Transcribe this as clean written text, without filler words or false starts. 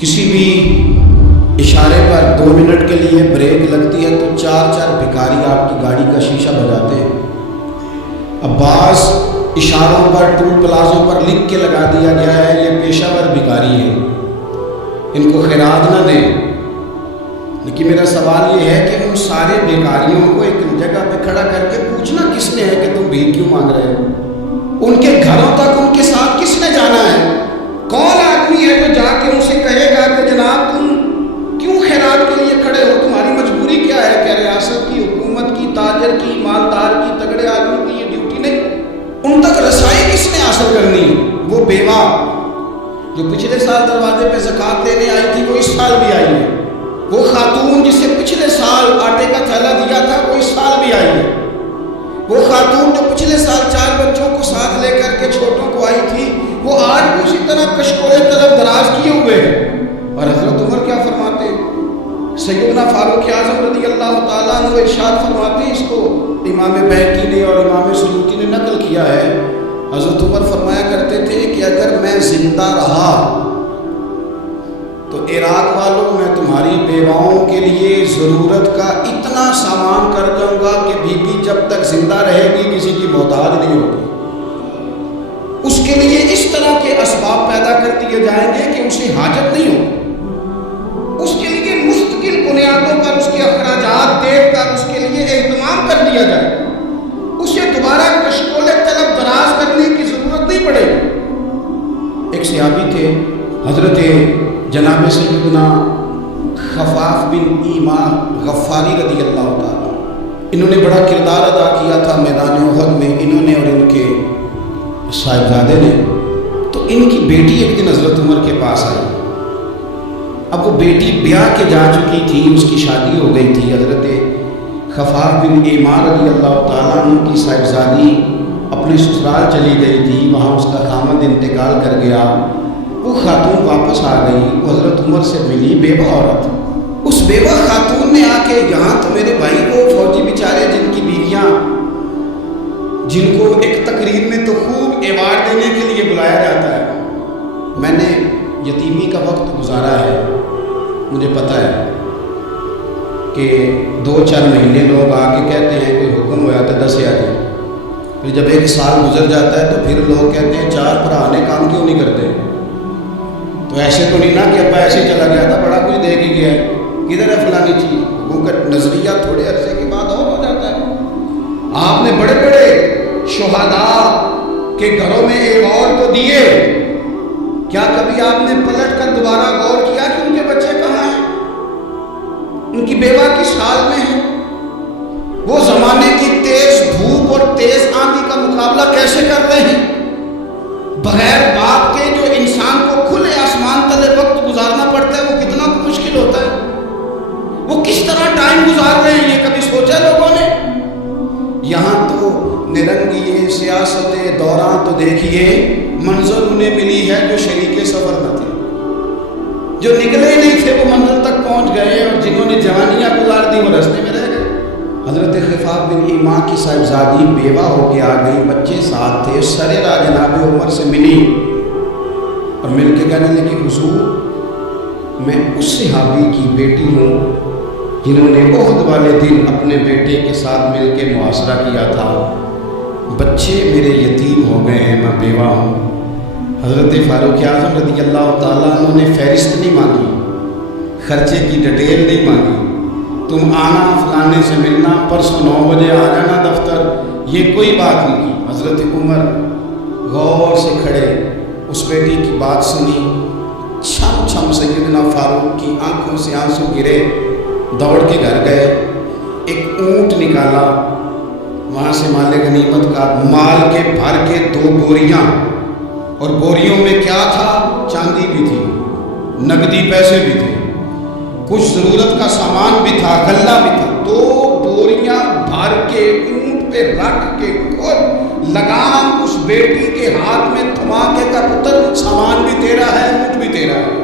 کسی بھی اشارے پر 2 منٹ کے لیے بریک لگتی ہے تو 4 بھکاری آپ کی گاڑی کا شیشہ بجاتے ہیں۔ اب بعض اشاروں پر ٹول پلازوں پر لکھ کے لگا دیا گیا ہے یہ پیشہ ور بھکاری ہیں، ان کو خیرات نہ دیں۔ لیکن میرا سوال یہ ہے کہ ان سارے بھکاریوں کو ایک جگہ پہ کھڑا کر کے پوچھنا کس نے ہے کہ تم بھیک کیوں مانگ رہے ہو؟ ان کے گھروں تک ان کے ساتھ کس نے جانا ہے؟ کون آدمی ہے جو جا کے ان سے کہے گا کہ جناب تم کیوں خیرات کے لیے کھڑے ہو، تمہاری مجبوری کیا ہے؟ کہ ریاست کی، حکومت کی، تاجر کی، مالدار کی، تگڑے آدمی کی یہ ڈیوٹی نہیں؟ ان تک رسائی کس نے حاصل کرنی؟ وہ بیوہ جو پچھلے سال دروازے پہ زکوٰۃ دینے آئی تھی وہ اس سال بھی آئی ہے، وہ خاتون جسے پچھلے سال آٹے کا تھیلا دیا تھا وہ اس سال بھی آئی ہے، وہ خاتون جو پچھلے سال 4 بچوں کو ساتھ لے کر کے چھوٹوں کو آئی تھی وہ آج بھی اسی طرح کشکولے طرف دراز کیے ہوئے ہیں۔ اور حضرت عمر کیا فرماتے ہیں؟ سیدنا فاروق اعظم رضی اللہ تعالیٰ عنہ ارشاد فرماتے ہیں، اس کو امام بہقی نے اور امام سیوطی نے نقل کیا ہے، حضرت عمر فرمایا کرتے تھے کہ اگر میں زندہ رہا تو عراق والوں میں تمہاری بیواؤں کے لیے ضرورت کا اتنا سامان کر دوں گا کہ بیوی جب تک زندہ رہے گی کسی کی محتاج نہیں ہوگی۔ اس کے لیے اس طرح کے اسباب پیدا کر دیے جائیں گے کہ اسے حاجت نہیں ہو، اس کے لیے مستقل بنیادوں پر اس کے اخراجات دیکھ کر اس کے لیے اہتمام کر دیا جائے، اسے دوبارہ کشکولے طرف دراز کرنے کی ضرورت نہیں پڑے گی۔ ایک صحابی تھے حضرت جناب سیدنا خفاف بن ایمان غفاری رضی اللہ تعالیٰ، انہوں نے بڑا کردار ادا کیا تھا میدان احد میں، انہوں نے اور ان کے صاحبزادے نے۔ تو ان کی بیٹی ایک دن حضرت عمر کے پاس آئی، اب وہ بیٹی بیاہ کے جا چکی تھی، اس کی شادی ہو گئی تھی۔ حضرت خفاف بن ایمان رضی اللہ تعالیٰ عنہ کی صاحبزادی اپنے سسرال چلی گئی تھی، وہاں اس کا خامد انتقال کر گیا، وہ خاتون واپس آ گئی، وہ حضرت عمر سے ملی، بیوہ عورت۔ اس بیوہ خاتون نے آ کے یہاں تو میرے بھائی کو فوجی بیچارے جن کی بیویاں جن کو ایک تقریر میں تو خوب ایوارڈ دینے کے لیے بلایا جاتا ہے، میں نے یتیمی کا وقت گزارا ہے، مجھے پتہ ہے کہ 2-4 مہینے لوگ آ کے کہتے ہیں کوئی حکم ہوا تو 10 آ جائے، پھر جب 1 سال گزر جاتا ہے تو پھر لوگ کہتے ہیں 4 بھرا نے کام کیوں نہیں کرتے؟ تو ایسے تو نہیں نا کہ ابا ایسے چلا گیا تھا، بڑا کچھ دے کے گیا ہے، کدھر ہے فلانی چیز؟ وہ کا نظریہ تھوڑے عرصے کے بعد اور ہو جاتا ہے۔ آپ نے بڑے بڑے شہداء کے گھروں میں ایوارڈ تو دیے، کیا کبھی آپ نے پلٹ کر دوبارہ غور کیا کہ ان کے بچے کہاں ہیں، ان کی بیوہ کس حال میں ہے؟ وہ زمانے کی تیز دھوپ اور تیز آندھی کا مقابلہ کیسے کر رہے ہیں؟ بغیر باپ کے جو انسان کو کھلے آسمان تلے وقت گزارنا پڑتا ہے وہ کتنا مشکل ہوتا ہے، وہ کس طرح ٹائم گزار رہے ہیں یہ کبھی سوچا لوگوں نے؟ یہاں تو نرنگی سیاست دوران تو دیکھیے منزل انہیں ملی ہے جو شریک سفر نہ تھے، جو نکلے ہی نہیں تھے وہ منزل تک پہنچ گئے، اور جنہوں نے جوانیاں گزار دی وہ راستے میں رہ گئے۔ حضرت خفاف بن ایمان کی صاحبزادی بیوہ ہو کے آ گئی، بچے ساتھ تھے، سرے راہ جناب عمر سے ملی اور مل کے کہنے لگی حضور میں اس صحابی کی بیٹی ہوں جنہوں نے احد والے دن اپنے بیٹے کے ساتھ مل کے محاصرہ کیا تھا، بچے میرے یتیم ہو گئے ہیں، میں بیوہ ہوں۔ حضرت فاروق اعظم رضی اللہ تعالیٰ عنہ نے فہرست نہیں مانگی، خرچے کی ڈیٹیل نہیں مانگی، تم آنا فلانے سے ملنا، پرسوں 9 بجے آ جانا دفتر، یہ کوئی بات نہیں کی۔ حضرت عمر غور سے کھڑے، اس بیٹی کی بات سنی، چھم چھم سیدنا فاروق کی آنکھوں سے آنسو گرے، دوڑ کے گھر گئے، ایک اونٹ نکالا، وہاں سے مال غنیمت کا مال کے بھر کے 2 بوریاں، اور بوریوں میں کیا تھا؟ چاندی بھی تھی، نقدی پیسے بھی تھے، کچھ ضرورت کا سامان بھی تھا، غلہ بھی تھا، 2 بوریاں بھر کے اونٹ پہ رکھ کے خود لگام اس بیٹی کے ہاتھ میں تھما کے کا پتر سامان بھی تیرا ہے، اونٹ بھی تیرا ہے۔